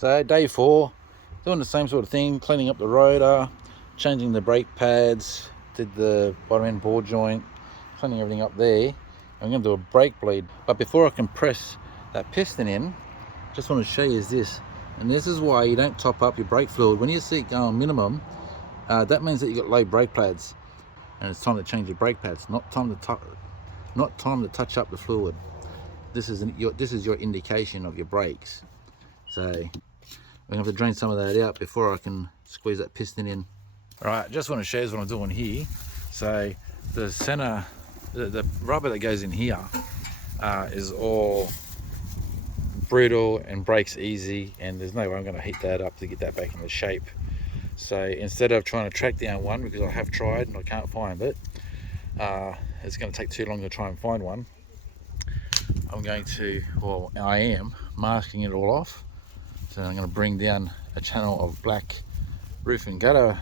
So day 4, doing the same sort of thing, cleaning up the rotor, changing the brake pads, did the bottom end ball joint, cleaning everything up there. I'm going to do a brake bleed, but before I can press that piston in, just want to show you this. And this is why you don't top up your brake fluid when you see it go on minimum. That means that you got low brake pads, and it's time to change your brake pads. Not time to touch up the fluid. This is your indication of your brakes. So I'm gonna have to drain some of that out before I can squeeze that piston in. All right, just want to show you what I'm doing here. So the center, the rubber that goes in here is all brittle and breaks easy, and there's no way I'm going to heat that up to get that back into shape. So instead of trying to track down one, because I have tried and I can't find it, it's going to take too long to try and find one. I am masking it all off. So I'm going to bring down a channel of black roof and gutter,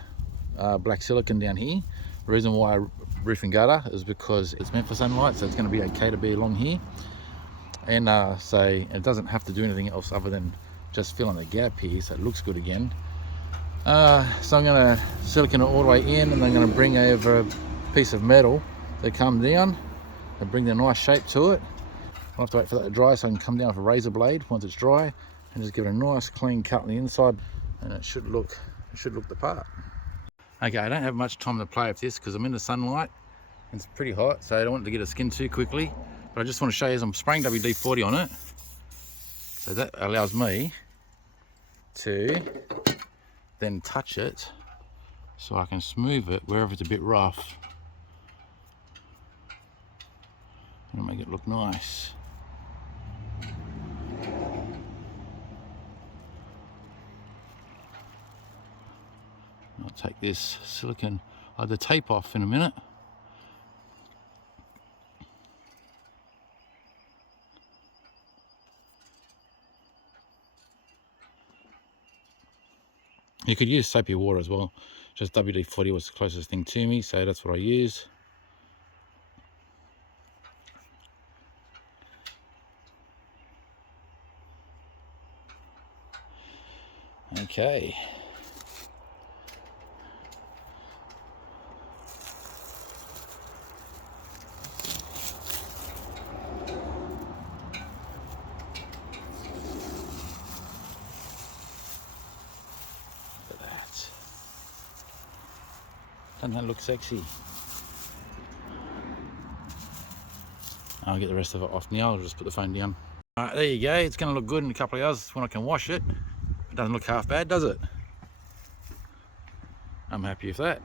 black silicone down here. The reason why roof and gutter is because it's meant for sunlight, so it's going to be okay to be along here. And so it doesn't have to do anything else other than just fill in the gap here so it looks good again. So I'm going to silicone it all the way in, and I'm going to bring over a piece of metal to come down and bring the nice shape to it. I'll have to wait for that to dry so I can come down with a razor blade once it's dry and just give it a nice clean cut on the inside, and it should look the part. Okay, I don't have much time to play with this because I'm in the sunlight. It's pretty hot, so I don't want it to get a skin too quickly. But I just want to show you, I'm spraying WD-40 on it, so that allows me to then touch it so I can smooth it wherever it's a bit rough and make it look nice. I'll take this silicone, the tape off in a minute. You could use soapy water as well. Just WD-40 was the closest thing to me, so that's what I use. Okay. Doesn't that look sexy? I'll get the rest of it off now. I'll just put the phone down. All right, there you go. It's going to look good in a couple of hours when I can wash it. It doesn't look half bad, does it? I'm happy with that.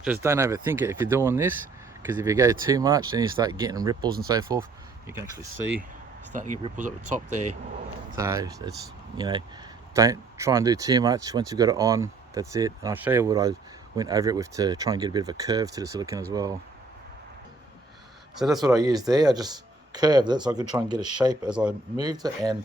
Just don't overthink it if you're doing this, because if you go too much, then you start getting ripples and so forth. You can actually see starting to get ripples at the top there. So it's, don't try and do too much. Once you've got it on, that's it. And I'll show you what I went over it with to try and get a bit of a curve to the silicone as well. So that's what I used there. I just curved it so I could try and get a shape as I moved it, and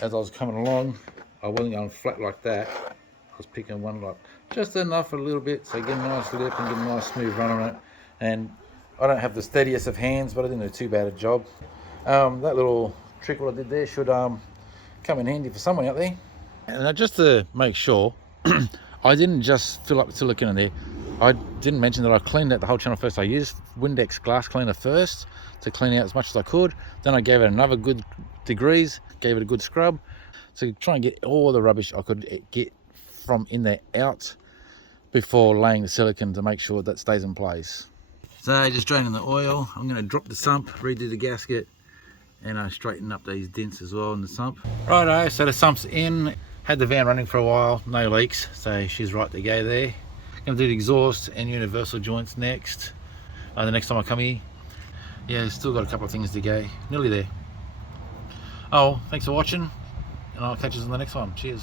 as I was coming along, I wasn't going flat like that. I was picking one like just enough, a little bit, so get a nice lip and get a nice smooth run on it. And I don't have the steadiest of hands, but I didn't do too bad a job. That little trick what I did there should come in handy for someone out there. And just to make sure, I didn't just fill up with silicone in there. I didn't mention that I cleaned out the whole channel first. I used Windex glass cleaner first to clean out as much as I could. Then I gave it another good degrees, gave it a good scrub to try and get all the rubbish I could get from in there out before laying the silicone to make sure that stays in place. So just draining the oil. I'm going to drop the sump, redo the gasket, and straighten up these dents as well in the sump. Righto, so the sump's in. Had the van running for a while, no leaks, so she's right to go there. Gonna do the exhaust and universal joints next, the next time I come here. Yeah, still got a couple of things to go, nearly there. Oh, thanks for watching, and I'll catch you on the next one. Cheers.